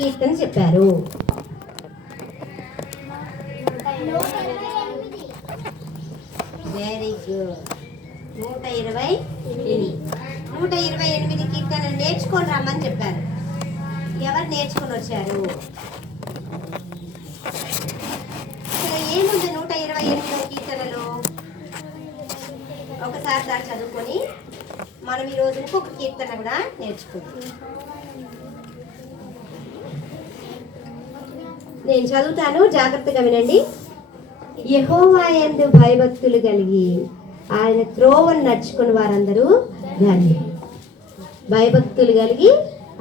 కీర్తన చెప్పారు? Very good. 128. 128 కీర్తన నేర్చుకొని రమ్మని చెప్పారు. ఎవరు నేర్చుకొని వచ్చారు? ఏముంది 128 కీర్తనలో? ఒకసారి దాన్ని చదువుకొని మనం ఈరోజు ఇంకొక కీర్తన కూడా నేర్చుకుంటాం. నేను చదువుతాను, జాగ్రత్తగా వినండి. యెహోవా యందు భయభక్తులు కలిగి ఆయన త్రోవను నడుచుకుని వారందరూ ధన్యులు. భయభక్తులు కలిగి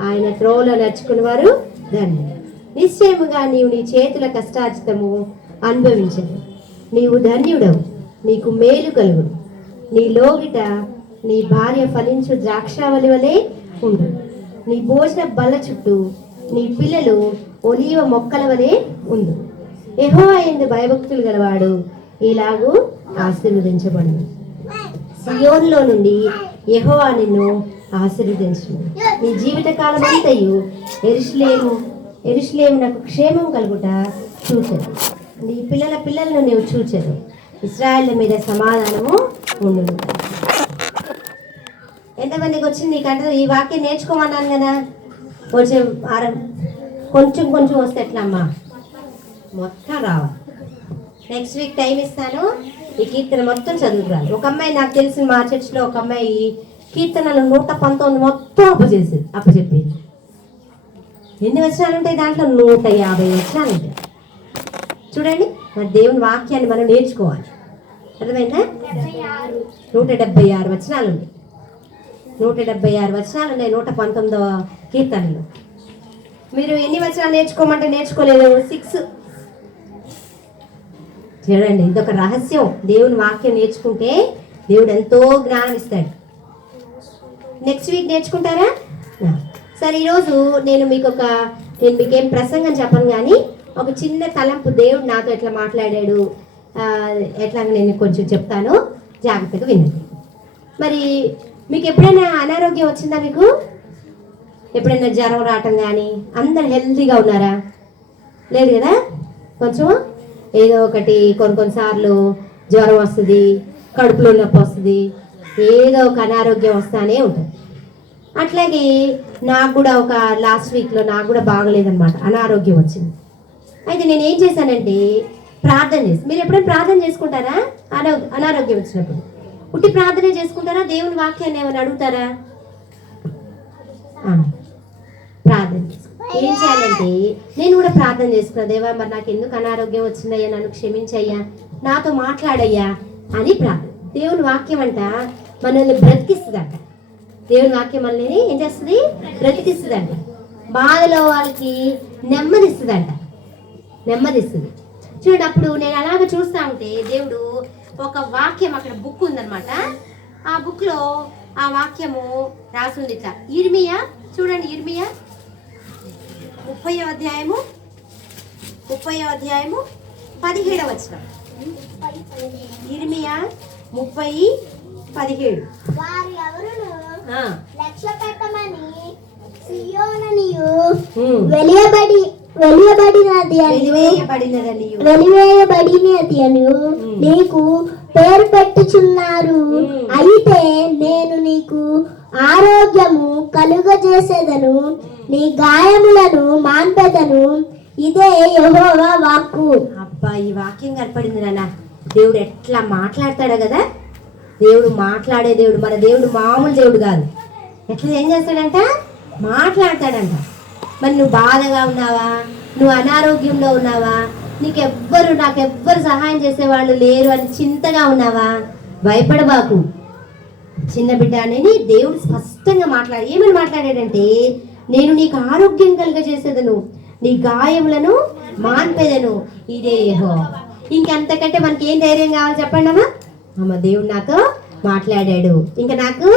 ఆయన త్రోవలో నడుచుకుని వారు ధన్యులు. నిశ్చయముగా నీవు నీ చేతుల కష్టార్జితము అనుభవించదు. నీవు ధన్యుడవు, నీకు మేలు కలుగును. నీ లోగిట నీ భార్య ఫలించు ద్రాక్షావళి వలె ఉండు. నీ భోజన బల్ల చుట్టూ నీ పిల్లలు ఒలీవ మొక్కల వలె ఉండు. యెహోవా యందు భయభక్తులు గలవాడు ఇలాగూ ఆశీర్వదించబడును. సియోనులో నుండి యెహోవా నిన్ను ఆశీర్వదించును. నీ జీవితకాలం అంతయు యెరూషలేమునకు క్షేమం కలుగుట చూచెను. నీ పిల్లల పిల్లలను నీవు చూచెను. ఇశ్రాయేలు మీద సమాధానము ఉండును. ఎంతమందికి వచ్చింది నీకంటే? ఈ వాక్యం నేర్చుకోమన్నాను కదా. కొంచెం కొంచెం వస్తే ఎట్లా అమ్మా? మొత్తం రావాలి. నెక్స్ట్ వీక్ టైం ఇస్తాను, ఈ కీర్తన మొత్తం చదువుకురాలి. ఒక అమ్మాయి నాకు తెలిసిన మా చర్చిలో ఒక అమ్మాయి కీర్తనలు 119 మొత్తం అప్పచెప్పింది. ఎన్ని వచనాలు ఉంటాయి దాంట్లో? 150 వచనాలు ఉంటాయి. చూడండి, మరి దేవుని వాక్యాన్ని మనం నేర్చుకోవాలి. అర్థమైందా? 176 వచనాలు ఉన్నాయి. 176 వచనాలు ఉన్నాయి 119వ కీర్తనలో. మీరు ఎన్ని వచనాలు నేర్చుకోమంటే నేర్చుకోలేదు? 6. చూడండి, ఇదొక రహస్యం. దేవుని వాక్యం నేర్చుకుంటే దేవుడు ఎంతో జ్ఞానం ఇస్తాడు. నెక్స్ట్ వీక్ నేర్చుకుంటారా? సరే, ఈరోజు నేను మీకేం ప్రసంగం చెప్పను, కానీ ఒక చిన్న తలంపు దేవుడు నాతో ఎట్లా మాట్లాడాడు ఎట్లా నేను కొంచెం చెప్తాను, జాగ్రత్తగా వినండి. మరి మీకు ఎప్పుడైనా అనారోగ్యం వచ్చిందా? మీకు ఎప్పుడైనా జ్వరం రావటం కానీ? అందరు హెల్తీగా ఉన్నారా? లేదు కదా. కొంచెం ఏదో ఒకటి కొన్నిసార్లు జ్వరం వస్తుంది, కడుపులో నొప్పి వస్తుంది, ఏదో ఒక అనారోగ్యం వస్తానే ఉంటుంది. అట్లాగే నాకు కూడా ఒక లాస్ట్ వీక్లో నాకు కూడా బాగలేదన్నమాట, అనారోగ్యం వచ్చింది. అయితే నేను ఏం చేశానంటే ప్రార్థన చేసి, మీరు ఎప్పుడైనా ప్రార్థన చేసుకుంటారా? అనారోగ్యం వచ్చినప్పుడు ఉట్టి ప్రార్థన చేసుకుంటారా? దేవుని వాక్యాన్ని ఏమైనా అడుగుతారా? ప్రార్థన చేసుకుంటారు. ఏం చేయాలంటే నేను కూడా ప్రార్థన చేసుకున్నా, దేవా మరి నాకు ఎందుకు అనారోగ్యం వచ్చిందయ్యా, నన్ను క్షమించయ్యా, నాతో మాట్లాడయ్యా అని ప్రార్థన. దేవుని వాక్యం అంట మనల్ని బ్రతికిస్తుందంట. దేవుని వాక్యం మనల్ని ఏం చేస్తుంది? బ్రతికిస్తుందంట. బాధలో వాళ్ళకి నెమ్మదిస్తుందంట. చూడండి, అప్పుడు నేను అలాగ చూస్తా ఉంటే దేవుడు ఒక వాక్యం, అక్కడ బుక్ ఉందన్నమాట. ఆ బుక్లో ఆ వాక్యము రాసుంది ఇట్లా. ఇర్మియా, చూడండి, ఇర్మియా 30వ అధ్యాయము 17వ వచనం. ఇర్మియా 30:17. వారు ఎవరును లక్ష్య పెట్టమని సియోననియు వెలివేయబడినది అని నీకు పేరు పెట్టుచున్నారు. అయితే నేను నీకు ఆరోగ్యము కలుగజేసేదను, నీ గాయములను మాన్పెదను. ఇదే యెహోవా వాక్కు. అబ్బా, ఈ వాక్యం కనపడింది నాన్న. దేవుడు ఎట్లా మాట్లాడతాడు కదా. దేవుడు మాట్లాడే దేవుడు. మన దేవుడు మామూలు దేవుడు కాదు. ఎట్లా ఏం చేస్తాడంట? మాట్లాడతాడంట. మరి నువ్వు బాధగా ఉన్నావా? నువ్వు అనారోగ్యంలో ఉన్నావా? నాకెవ్వరు సహాయం చేసేవాళ్ళు లేరు అని చింతగా ఉన్నావా? భయపడబాకు చిన్న బిడ్డ అని దేవుడు స్పష్టంగా ఏమని మాట్లాడాడంటే, నేను నీకు ఆరోగ్యం కలుగజేసేదను, నీ గాయములను మాన్పేదను, ఇదే యెహోవా. ఇంకంతకంటే మనకి ఏం ధైర్యం కావాలి చెప్పండి అమ్మా? దేవుడు నాతో మాట్లాడాడు, ఇంకా నాకు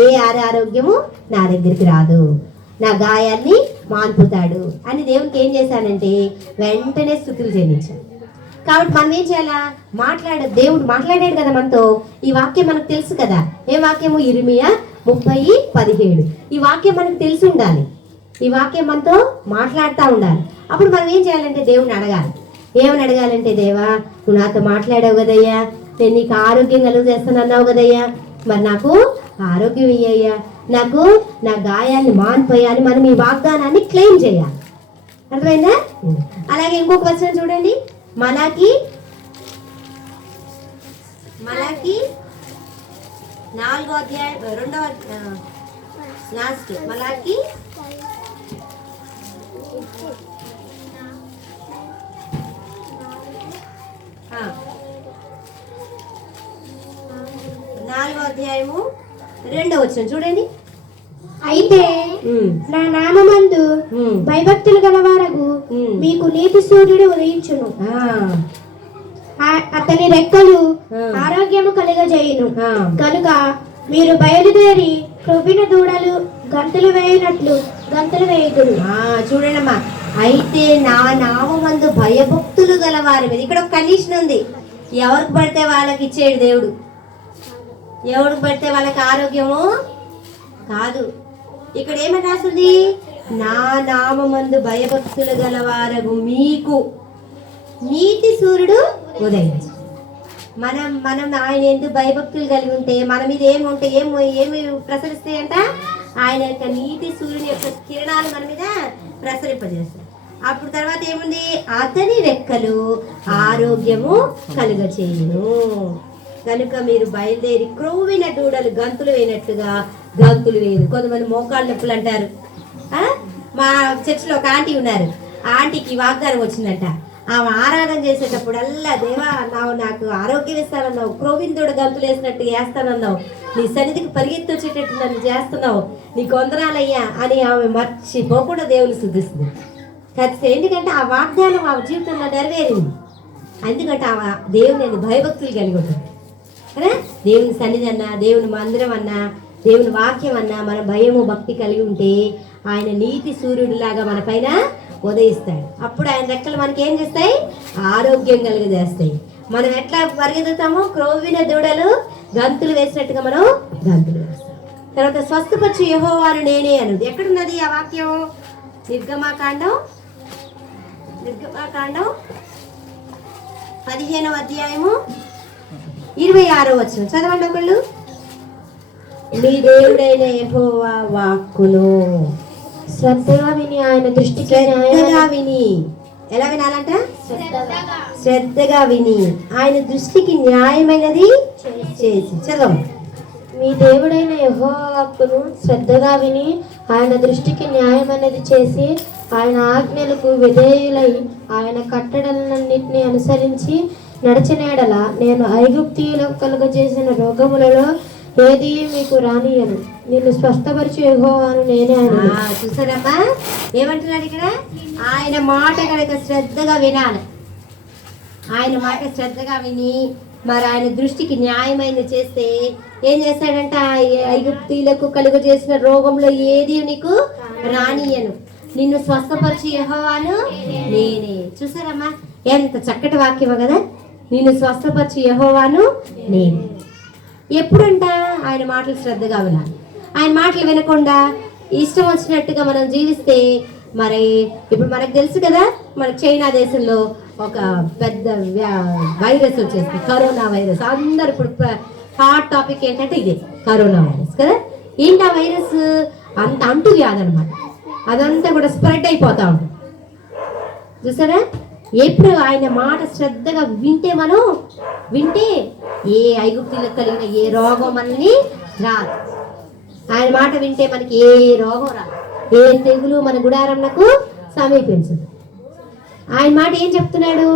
ఏ ఆరోగ్యము నా దగ్గరికి రాదు, నా గాయాన్ని మాన్పుతాడు అని దేవునికి ఏం చేశానంటే వెంటనే స్తుతులు చెల్లించాను. కాబట్టి మనం ఏం చేయాలా? దేవుడు మాట్లాడాడు కదా మనతో. ఈ వాక్యం మనకు తెలుసు కదా. ఏ వాక్యము? ఇర్మియా 30:17. ఈ వాక్యం మనకు తెలిసి ఉండాలి. ఈ వాక్యం మనతో మాట్లాడుతూ ఉండాలి. అప్పుడు మనం ఏం చేయాలంటే దేవుణ్ణి అడగాలి. ఏమని అడగాలంటే, దేవా నువ్వు నాతో మాట్లాడావు కదయ్యా, నేను నీకు ఆరోగ్యం కలుగు చేస్తానన్నావు కదయ్యా, మరి నాకు ఆరోగ్యం ఇయ్యయ్యా, నాకు నా గాయాన్ని మానిపోయా అని మనం ఈ వాగ్దానాన్ని క్లెయిమ్ చేయాలి. అర్థమైందా? అలాగే ఇంకొక వచనం చూడండి, మలాకి 4వ అధ్యాయం 2వ లాస్ట్ మలాకి 4వ అధ్యాయము 2వ వచనం చూడండి. అయితే నా నామమందు భయభక్తులు గలవారగు మీకు నీతి సూర్యుడు ఉదయించును, అతని రెక్కలు ఆరోగ్యము కలుగజేయును. కనుక మీరు బయలుదేరి క్రొవ్విన దూడలు గంతులు వేయనట్లు గంతులు వేయుదురు. చూడండమ్మా, అయితే నా నామమందు భయభక్తులు గలవారి మీద, ఇక్కడ ఒక కండిషన్ ఉంది. ఎవరికి పడితే వాళ్ళకి ఇచ్చేడు దేవుడు, ఎవరికి పడితే వాళ్ళకి ఆరోగ్యము కాదు. ఇక్కడ ఏమని రాస్తుంది? నా నామమందు భయభక్తులు గలవారగు మీకు నీతి సూర్యుడు ఉదయించు. మనం ఆయన ఎందుకు భయభక్తులు కలిగి ఉంటే మన మీద ఏముంటే ఏమి ప్రసరిస్తాయంట? ఆయన యొక్క నీతి సూర్యుని యొక్క కిరణాలు మన మీద ప్రసరింపజేస్తాయి. అప్పుడు తర్వాత ఏముంది? అతని రెక్కలు ఆరోగ్యము కలుగచేయును. కనుక మీరు బయలుదేరి క్రొవ్విన దూడలు గంతులు వేయనట్లుగా గంతులు వేయరు. కొంతమంది మోకాళ్ళ నొప్పులు అంటారు. మా చర్చిలో ఒక ఆంటీ ఉన్నారు. ఆ ఆంటీకి వాగ్దానం వచ్చిందంట. ఆమె ఆరాధన చేసేటప్పుడల్లా, దేవా నాకు ఆరోగ్యం ఇస్తానన్నావు, క్రొవ్విన దూడ గంతులు వేసినట్టు వేస్తానన్నావు, నీ సన్నిధికి పరిగెత్తి వచ్చేటట్టు నన్ను చేస్తున్నావు, నీకు వందనాలయ్యా అని ఆమె మర్చిపోకుండా దేవుని స్తుతిస్తుంది. ఖచ్చితంగా. ఎందుకంటే ఆ వాగ్దానం ఆమె జీవితంలో నెరవేరింది. ఎందుకంటే ఆమె దేవుని భయభక్తులు కలిగి ఉంటుంది కదా. దేవుని సన్నిధి అన్నా, దేవుని మందిరం అన్నా, దేవుని వాక్యం అన్నా మన భయము భక్తి కలిగి ఉంటే ఆయన నీతి సూర్యుడిలాగా మన పైన ఉదయిస్తాడు. అప్పుడు ఆయన రెక్కలు మనకి ఏం చేస్తాయి? ఆరోగ్యం కలిగజేస్తాయి. మనం ఎట్లా పరిగెత్తుతామో క్రొవ్విన దూడలు గంతులు వేసినట్టుగా మనం గంతులు వేస్తాం. తర్వాత స్వస్థపరచు యెహోవాను నేనే అన్నది ఎక్కడున్నది ఆ వాక్యం? నిర్గమాకాండం 15వ అధ్యాయము 26వ వచనం చదవండి ఒకళ్ళు. మీ దేవుడైన యెహోవా వాక్కును శ్రద్ధగా విని ఆయన దృష్టికి విని, ఎలా వినాలంట? శ్రద్ధగా విని ఆయన దృష్టికి న్యాయమైనది చేసి. చదవం. మీ దేవుడైన యెహోవా వాక్కును శ్రద్ధగా విని ఆయన దృష్టికి న్యాయమైనది చేసి ఆయన ఆజ్ఞలకు విధేయులై ఆయన కట్టడలన్నింటినీ అనుసరించి నడిచిన యెడల నేను ఐగుప్తీయులకు కలుగజేసిన రోగములలో ఏది మీకు రానియను, నిన్ను స్వస్థపరిచి యెహోవాను నేనే అని. చూసారమ్మా ఏమంటున్నాడు ఇక్కడ? ఆయన మాట కనుక శ్రద్ధగా వినాలి. ఆయన మాట శ్రద్ధగా విని మరి ఆయన దృష్టికి న్యాయమైనది చేస్తే ఏం చేస్తాడంట? ఐగుప్తీయులకు కలుగజేసిన రోగంలో ఏది నీకు రానియను, నిన్ను స్వస్థపరిచి యెహోవాను నేనే. చూసారమ్మా ఎంత చక్కటి వాక్యమో కదా. నిన్ను స్వస్థపరిచి యెహోవాను నేనే. ఎప్పుడంట? ఆయన మాటలు శ్రద్ధగా వినాలి. ఆయన మాటలు వినకుండా ఇష్టం వచ్చినట్టుగా మనం జీవిస్తే మరి ఇప్పుడు మనకు తెలుసు కదా, మన చైనా దేశంలో ఒక పెద్ద వైరస్ వచ్చేసింది, కరోనా వైరస్. అందరు ఇప్పుడు హాట్ టాపిక్ ఏంటంటే ఇదే కరోనా వైరస్ కదా. ఏంటి ఆ వైరస్? అంత అంటు వ్యాధి అనమాట. అదంతా కూడా స్ప్రెడ్ అయిపోతా ఉంటుంది. చూసారా? ఎప్పుడు ఆయన మాట శ్రద్ధగా వింటే ఏ ఐగుప్తులకు కలిగిన ఏ రోగం మనల్ని రాదు. ఆయన మాట వింటే మనకి ఏ రోగం రాదు, ఏ తెగులు మన గుడారంకు సమీపించదు. ఆయన మాట ఏం చెప్తున్నాడు?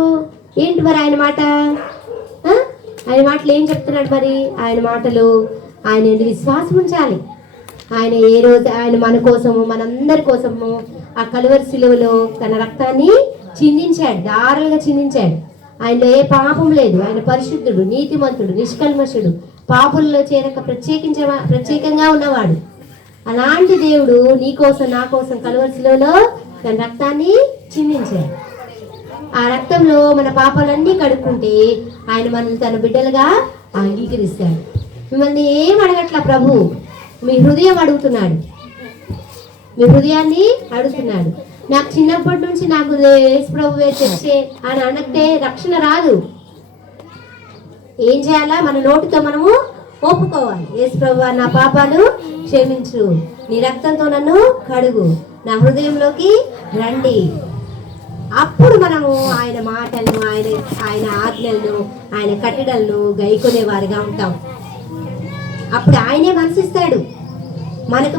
ఏంటి మరి ఆయన మాట? ఆయన మాటలు ఏం చెప్తున్నాడు మరి? ఆయన మాటలు ఆయన విశ్వాసం ఉంచాలి. ఆయన ఏ రోజు ఆయన మన కోసము మనందరి కోసము ఆ కలువరి శిలువలో తన రక్తాన్ని చిందించాడు, దారులుగా చిందించాడు. ఆయనలో ఏ పాపం లేదు. ఆయన పరిశుద్ధుడు, నీతిమంతుడు, నిష్కల్మషుడు, పాపుల్లో చేరక ప్రత్యేకంగా ఉన్నవాడు. అలాంటి దేవుడు నీ కోసం నా కోసం కలువరి శిలువలో తన రక్తాన్ని చిందించాడు. ఆ రక్తంలో మన పాపాలన్నీ కడుక్కుంటే ఆయన మనల్ని తన బిడ్డలుగా అంగీకరిస్తాడు. మిమ్మల్ని ఏం అడగట్లా ప్రభు, మీ హృదయం అడుగుతున్నాడు. మీ హృదయాన్ని అడుగుతున్నాడు. నాకు చిన్నప్పటి నుంచి నాకు యేసు ప్రభువే తెచ్చే అని అనక్తే రక్షణ రాదు. ఏం చేయాలా? మన నోటితో మనము ఒప్పుకోవాలి. యేసు ప్రభువా, నా పాపాలు క్షమించు, నీ రక్తంతో నన్ను కడుగు, నా హృదయంలోకి రండి. అప్పుడు మనము ఆయన మాటలను, ఆయన ఆజ్ఞలను, ఆయన కట్టడలను గైకొనే వారిగా ఉంటాం. అప్పుడు ఆయనే మనసిస్తాడు.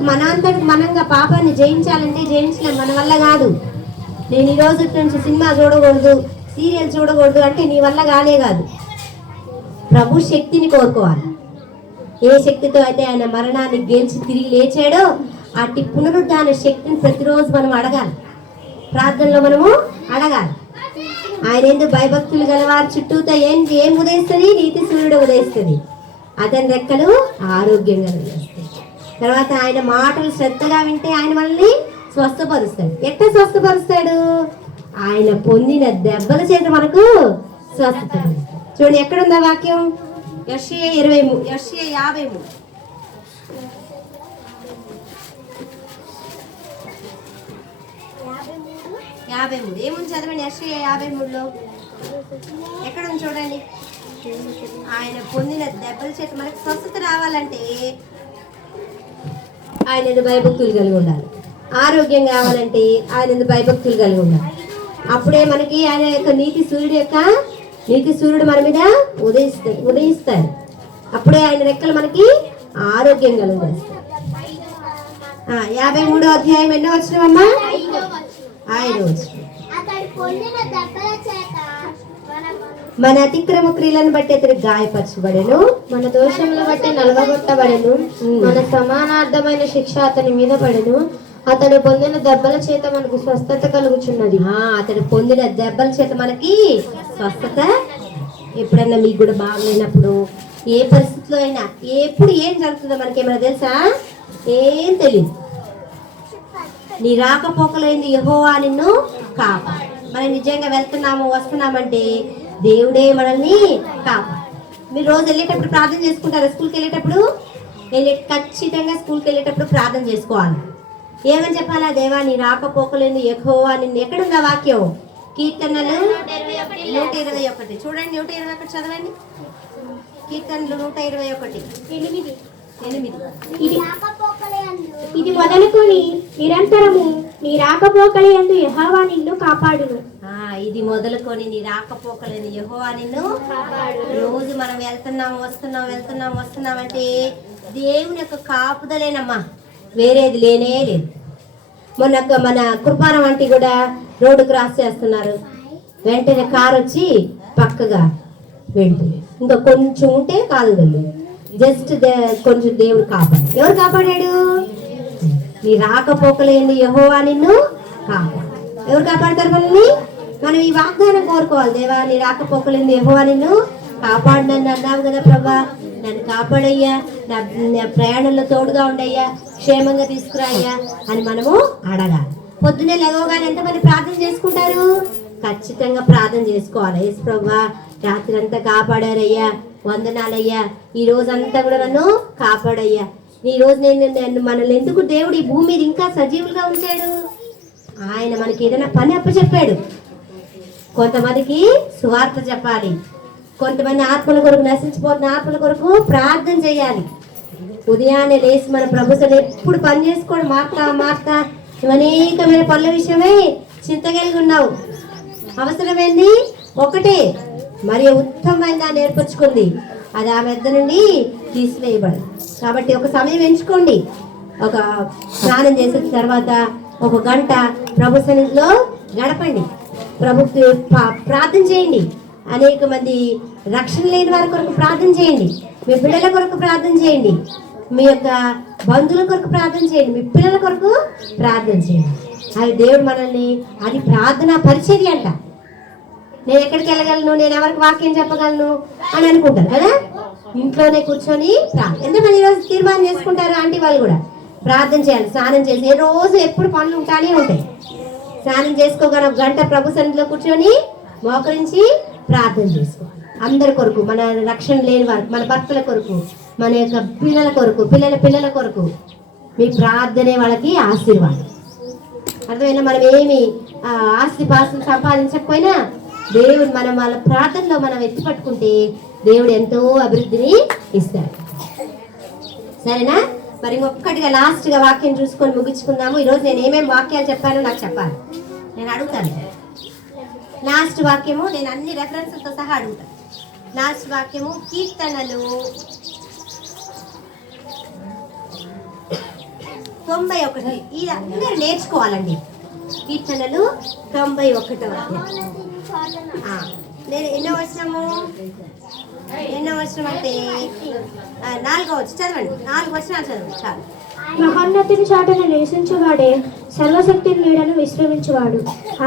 మన అంతటికి మనంగా పాపాన్ని జయించాలంటే జయించలేం, మన వల్ల కాదు. నేను ఈ రోజు నుంచి సినిమా చూడకూడదు, సీరియల్ చూడకూడదు అంటే నీ వల్ల కానే కాదు. ప్రభు శక్తిని కోరుకోవాలి. ఏ శక్తితో అయితే ఆయన మరణాన్ని గెలిచి తిరిగి లేచాడో అట్టి పునరుద్ధాన శక్తిని ప్రతిరోజు మనం అడగాలి. ప్రార్థనలో మనము అడగాలి. ఆయన ఎందుకు భయభక్తులు గలవారి చుట్టూతో ఏం ఉదయిస్తుంది? నీతి సూర్యుడు ఉదయిస్తుంది. అతని రెక్కలు ఆరోగ్యంగా ఉదయిస్తాయి. తర్వాత ఆయన మాటలు శ్రద్ధగా వింటే ఆయన మనల్ని స్వస్థపరుస్తాడు. ఎట్లా స్వస్థపరుస్తాడు? ఆయన పొందిన దెబ్బల చేత మనకు స్వస్థత. చూడండి, ఎక్కడుందా వాక్యం? యెషయా 53 ఏముంది చదవండి. యెషయా 53లో ఎక్కడ ఉంది చూడండి. ఆయన పొందిన దెబ్బల చేత మనకు స్వస్థత రావాలంటే ఆయన భయభక్తులు కలిగి ఉండాలి. ఆరోగ్యం కావాలంటే ఆయన భయభక్తులు కలిగి ఉండాలి. అప్పుడే మనకి ఆయన యొక్క నీతి సూర్యుడు మన మీద ఉదయిస్తాడు. అప్పుడే ఆయన రెక్కలు మనకి ఆరోగ్యం కలుగుతాయి. 53వ అధ్యాయం ఎన్నో వచ్చినవమ్మా? 5వ వచనం. మన అతిక్రమ క్రియలను బట్టి అతడు గాయపరచబడెను, మన దోషములను బట్టి నలగగొట్టబడెను, మన సమానార్థమైన శిక్ష అతని మీద పడెను, అతడు పొందిన దెబ్బల చేత మనకు స్వస్థత కలుగుచున్నది. అతడు పొందిన దెబ్బల చేత మనకి స్వస్థత. ఎప్పుడైనా మీకు కూడా బాగలేనప్పుడు, ఏ పరిస్థితిలో అయినా, ఎప్పుడు ఏం జరుగుతుందో మనకేమైనా తెలుసా? ఏం తెలియదు. నీ రాకపోకలైంది యెహోవా నిన్ను కాపాడు. మనం నిజంగా వెళ్తున్నాము వస్తున్నామంటే దేవుడే మనల్ని కాపాడు. మీరు రోజు వెళ్ళేటప్పుడు ప్రార్థన చేసుకుంటారా? స్కూల్కి వెళ్ళేటప్పుడు ఖచ్చితంగా స్కూల్కి వెళ్ళేటప్పుడు ప్రార్థన చేసుకోవాలి. ఏమని చెప్పాలా? దేవా, నీ రాకపోకలేని యెహోవా నిన్ను. ఎక్కడుందా వాక్యం? కీర్తనలు 121 చూడండి. 121 చదవండి. కీర్తనలు 121 ఇది మొదలుకొని నిరంతరము నీ రాకపోకలందు యెహోవా నిన్ను కాపాడును. ఇది మొదలుకొని నీ రాకపోకలేని యెహోవా నిన్ను కాపాడు. రోజు మనం వెళ్తున్నాం అంటే దేవుని యొక్క కాపుదలేనమ్మా, వేరేది లేనే లేదు. మన కృపారం వంటి కూడా రోడ్డు క్రాస్ చేస్తున్నారు, వెంటనే కారు వచ్చి పక్కగా వెళ్తుంది. ఇంకా కొంచెం ఉంటే కాదు వెళ్ళి జస్ట్ కొంచెం దేవుడు కాపాడు. ఎవరు కాపాడాడు? నీ రాకపోకలేని యెహోవా నిన్ను కాపాడు. ఎవరు కాపాడతారు మనల్ని? మనం ఈ వాగ్దానం కోరుకోవాలి. దేవా, నీ రాకపోకలేని యెహోవా నిన్ను కాపాడు నన్ను అన్నావు కదా ప్రభా, నన్ను కాపాడయ్యా, నా ప్రయాణంలో తోడుగా ఉండయ్యా, క్షేమంగా తీసుకురాయ్యా అని మనము అడగాలి. పొద్దున్నే లేవగానే ఎంతమంది ప్రార్థన చేసుకుంటారు? ఖచ్చితంగా ప్రార్థన చేసుకోవాలి. యేసు ప్రభువా, రాత్రి అంతా కాపాడారయ్యా, వందనాలయ్యా, ఈ రోజంతా కూడా నన్ను కాపాడయ్యా. ఈ రోజు నేను మనల్ని ఎందుకు దేవుడు ఈ భూమి మీద ఇంకా సజీవులుగా ఉంచాడు? ఆయన మనకి ఏదైనా పని అప్పచెప్పాడు. కొంతమందికి సువార్త చెప్పాలి, కొంతమంది ఆత్మల కొరకు, నశించిపోతున్న ఆత్మల కొరకు ప్రార్థన చేయాలి. ఉదయాన్నే లేచి మన ప్రభుత్వం ఎప్పుడు పని చేసుకోవడం, మార్తా అనేకమైన పనుల విషయమై చింత కలిగి ఉన్నావు. అవసరమైంది ఒకటే, మరి ఉత్తమమైన దాన్ని ఏర్పరచుకుంది, అది ఆమె వద్ద నుండి తీసివేయబడదు. కాబట్టి ఒక సమయం ఎంచుకోండి. ఒక స్నానం చేసిన తర్వాత 1 గంట ప్రభు సన్నిధిలో గడపండి. ప్రభుత్వ ప్రార్థన చేయండి. అనేక మంది రక్షణ లేని వారి కొరకు ప్రార్థన చేయండి. మీ బిడ్డల కొరకు ప్రార్థన చేయండి. మీ యొక్క బంధువుల కొరకు ప్రార్థన చేయండి. మీ పిల్లల కొరకు ప్రార్థన చేయండి. అది దేవుడు మనల్ని, అది ప్రార్థన పరిచర్య అంట. నేను ఎక్కడికి వెళ్ళగలను, నేను ఎవరికి వాక్యం చెప్పగలను అని అనుకుంటారు కదా. ఇంట్లోనే కూర్చొని ఎంతమంది ఈరోజు తీర్మానం చేసుకుంటారు? ఆంటీ వాళ్ళు కూడా ప్రార్థన చేయాలి. స్నానం చేసి, ఏ రోజు ఎప్పుడు పనులు ఉంటానే ఉంటాయి. స్నానం చేసుకోగానే 1 గంట ప్రభు సన్నిధిలో కూర్చొని మోకరించి ప్రార్థన చేసుకోవాలి. అందరి కొరకు, మన రక్షణ లేని వారికి, మన భర్తల కొరకు, మన యొక్క పిల్లల కొరకు, పిల్లల కొరకు మీ ప్రార్థనే వాళ్ళకి ఆశీర్వాదం. అర్థమైనా మనం ఏమి ఆస్తి పాస్తులు సంపాదించకపోయినా దేవుడు మనం వాళ్ళ ప్రార్థనలో మనం ఎత్తి పట్టుకుంటే దేవుడు ఎంతో అభివృద్ధిని ఇస్తాడు. సరేనా? మరి ఇంకొక్కటిగా లాస్ట్గా వాక్యం చూసుకొని ముగించుకుందాము. ఈరోజు నేను ఏమేమి వాక్యాలు చెప్పానో నాకు చెప్పాలి, నేను అడుగుతాను. లాస్ట్ వాక్యము నేను అన్ని రెఫరెన్స్లతో సహా అడుగుతాను. లాస్ట్ వాక్యము కీర్తనలు 91. ఇది అందరూ నేర్చుకోవాలండి. కీర్తనలు 91వ అధ్యాయం. నేను ఎన్నో వచనము అంటే 4వ వచనం చదవండి. 4 వచనాలు చదవండి చాలు. మహోన్నతిని చాటున నివసించువాడే సర్వశక్తి నీడను విశ్రమించువాడు.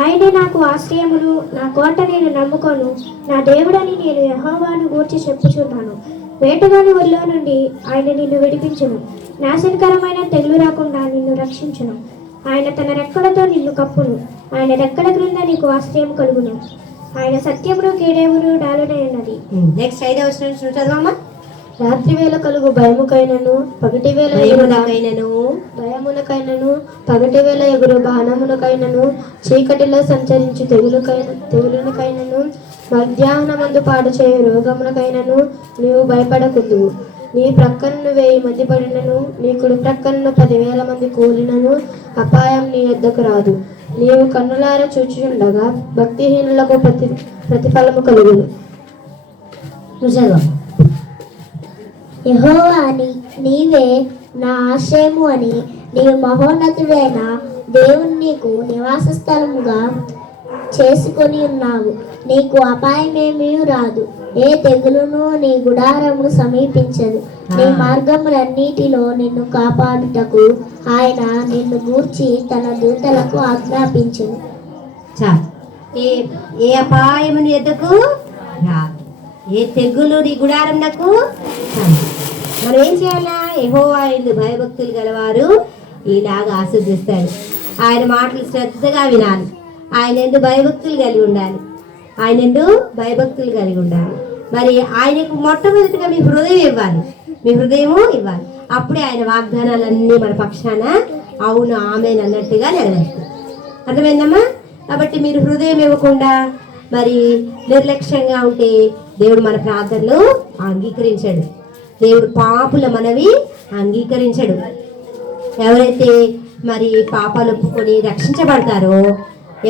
ఆయనే నాకు ఆశ్రయమును, నా కోట, నేను నమ్ముకోను, నా దేవుడని నేను యెహోవాను గూర్చి చెప్పుచున్నాను. వేటగాని ఊరిలో నుండి ఆయన నిన్ను విడిపించును, నాశనకరమైన తెగులు రాకుండా నిన్ను రక్షించును. ఆయన తన రెక్కలతో నిన్ను కప్పును, ఆయన రెక్కల క్రింద నీకు ఆశ్రయం కలుగును. ఆయన సత్యమును కేడేవును డాలునే ఉన్నది. నెక్స్ట్ 5వ వచనం చదవమ్మా. రాత్రి వేళ కలుగు భయముకైనను, పగటి వేళ భయమునకైనను, పగటి వేళ ఎగురు బాణమునకైనను, చీకటిలో సంచరించు తెగులునకైనను, మధ్యాహ్నమందు పాడు చేయు రోగమునకైనను నీవు భయపడకుదు. నీ ప్రక్కను 1000 మంది పడినను, నీ కుడి ప్రక్కను 10,000 మంది కూలినను అపాయం నీ యొద్దకు రాదు. నీవు కన్నులారా చూచుచుండగా భక్తిహీనులకు ప్రతిఫలము కలుగును. యెహోవా నీవే నా ఆశ్రయము అని నీవు మహోన్నతుడైన దేవుని నీకు నివాస స్థలముగా చేసుకొని ఉన్నావు. నీకు అపాయమేమీ రాదు, ఏ తెగులును నీ గుడారమును సమీపించదు. నీ మార్గములన్నిటిలో నిన్ను కాపాడుటకు ఆయన నిన్ను గూర్చి తన దూతలకు ఆజ్ఞాపించును. ఏ అపాయము నీ యొద్దకు రాదు, ఏ తెగులు నీ గుడారమునకు. మనం ఏం చేయాలా? యెహోవా యందు భయభక్తులు గలవారు ఇలాగా ఆశీర్వదిస్తాడు. ఆయన మాటలు శ్రద్ధగా వినాలి, ఆయన యందు భయభక్తులు కలిగి ఉండాలి, ఆయన యందు భయభక్తులు కలిగి ఉండాలి. మరి ఆయనకు మొట్టమొదటిగా మీ హృదయం ఇవ్వాలి, మీ హృదయము ఇవ్వాలి. అప్పుడే ఆయన వాగ్దానాలన్నీ మన పక్షాన అవును ఆమెన్ అన్నట్టుగా నెరవేరుతాయి. అర్థమైందమ్మా? కాబట్టి మీరు హృదయం ఇవ్వకుండా మరి నిర్లక్ష్యంగా ఉంటే దేవుడు మన ప్రార్థనలు అంగీకరించాడు. దేవుడు పాపుల మనవి అంగీకరించడు. ఎవరైతే మరి పాపాలు ఒప్పుకొని రక్షించబడతారో,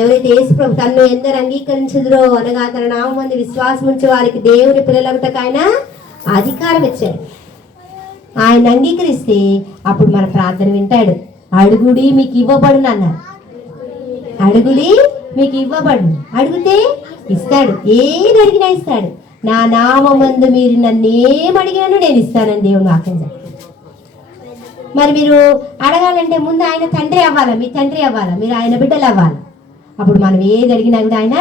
ఎవరైతే యేసు ప్రభు తన్ను ఎందరు అంగీకరించుదురో అనగా తన నామం మంది విశ్వాసం ఉంచి వారికి దేవుని పిల్లలగుటకు ఆయన అధికారం ఇచ్చాడు. ఆయన అంగీకరిస్తే అప్పుడు మన ప్రార్థన వింటాడు. అడుగుడి మీకు ఇవ్వబడును అన్నారు. అడుగుడి మీకు ఇవ్వబడును, అడిగితే ఇస్తాడు, ఏది అడిగినా ఇస్తాడు. నా నామమందు మీరు నన్ను ఏం అడిగినాను నేను ఇస్తానని దేవుని వాక్యం చెప్తాడు. మరి మీరు అడగాలంటే ముందు ఆయన తండ్రి అవ్వాలా, మీ తండ్రి అవ్వాలా, మీరు ఆయన బిడ్డలు అవ్వాలి. అప్పుడు మనం ఏది అడిగినా కూడా ఆయన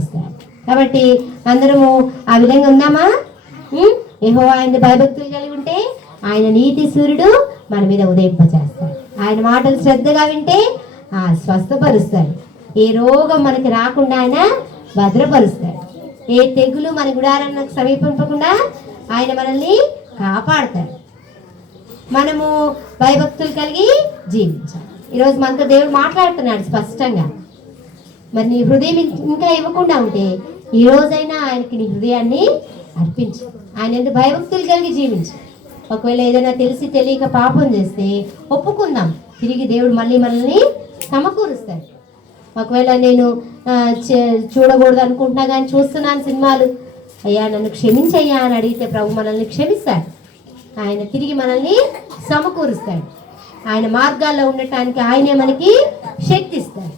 ఇస్తాడు. కాబట్టి అందరము ఆ విధంగా ఉందామా? యెహోవా యందు భయభక్తులు కలిగి ఉంటే ఆయన నీతి సూర్యుడు మన మీద ఉదయింపచేస్తాడు. ఆయన మాటలు శ్రద్ధగా వింటే స్వస్థపరుస్తాడు. ఏ రోగం మనకి రాకుండా ఆయన భద్రపరుస్తాడు. ఏ తెగులు మన గుడారానికి సమీపింపకుండా ఆయన మనల్ని కాపాడతాడు. మనము భయభక్తులు కలిగి జీవించాలి. ఈరోజు మనతో దేవుడు మాట్లాడుతున్నాడు స్పష్టంగా. మరి నీ హృదయం ఇంకా ఇవ్వకుండా ఉంటే ఈ రోజైనా ఆయనకి నీ హృదయాన్ని అర్పించు. ఆయన ఎందుకు భయభక్తులు కలిగి జీవించు. ఒకవేళ ఏదైనా తెలిసి తెలియక పాపం చేస్తే ఒప్పుకుందాం, తిరిగి దేవుడు మళ్ళీ మనల్ని సమకూరుస్తాడు. ఒకవేళ నేను చూడకూడదు అనుకుంటున్నా కానీ చూస్తున్నాను సినిమాలు, అయ్యా నన్ను క్షమించయ్యా అని అడిగితే ప్రభు మనల్ని క్షమిస్తాడు. ఆయన తిరిగి మనల్ని సమకూరుస్తాడు. ఆయన మార్గాల్లో ఉండటానికి ఆయనే మనకి శక్తి ఇస్తాడు.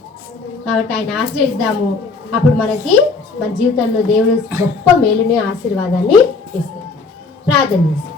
కాబట్టి ఆయన ఆశ్రయిద్దాము. అప్పుడు మనకి మన జీవితంలో దేవుడు గొప్ప మేలుని ఆశీర్వాదాన్ని ఇస్తాడు. ప్రార్థన చేస్తాం.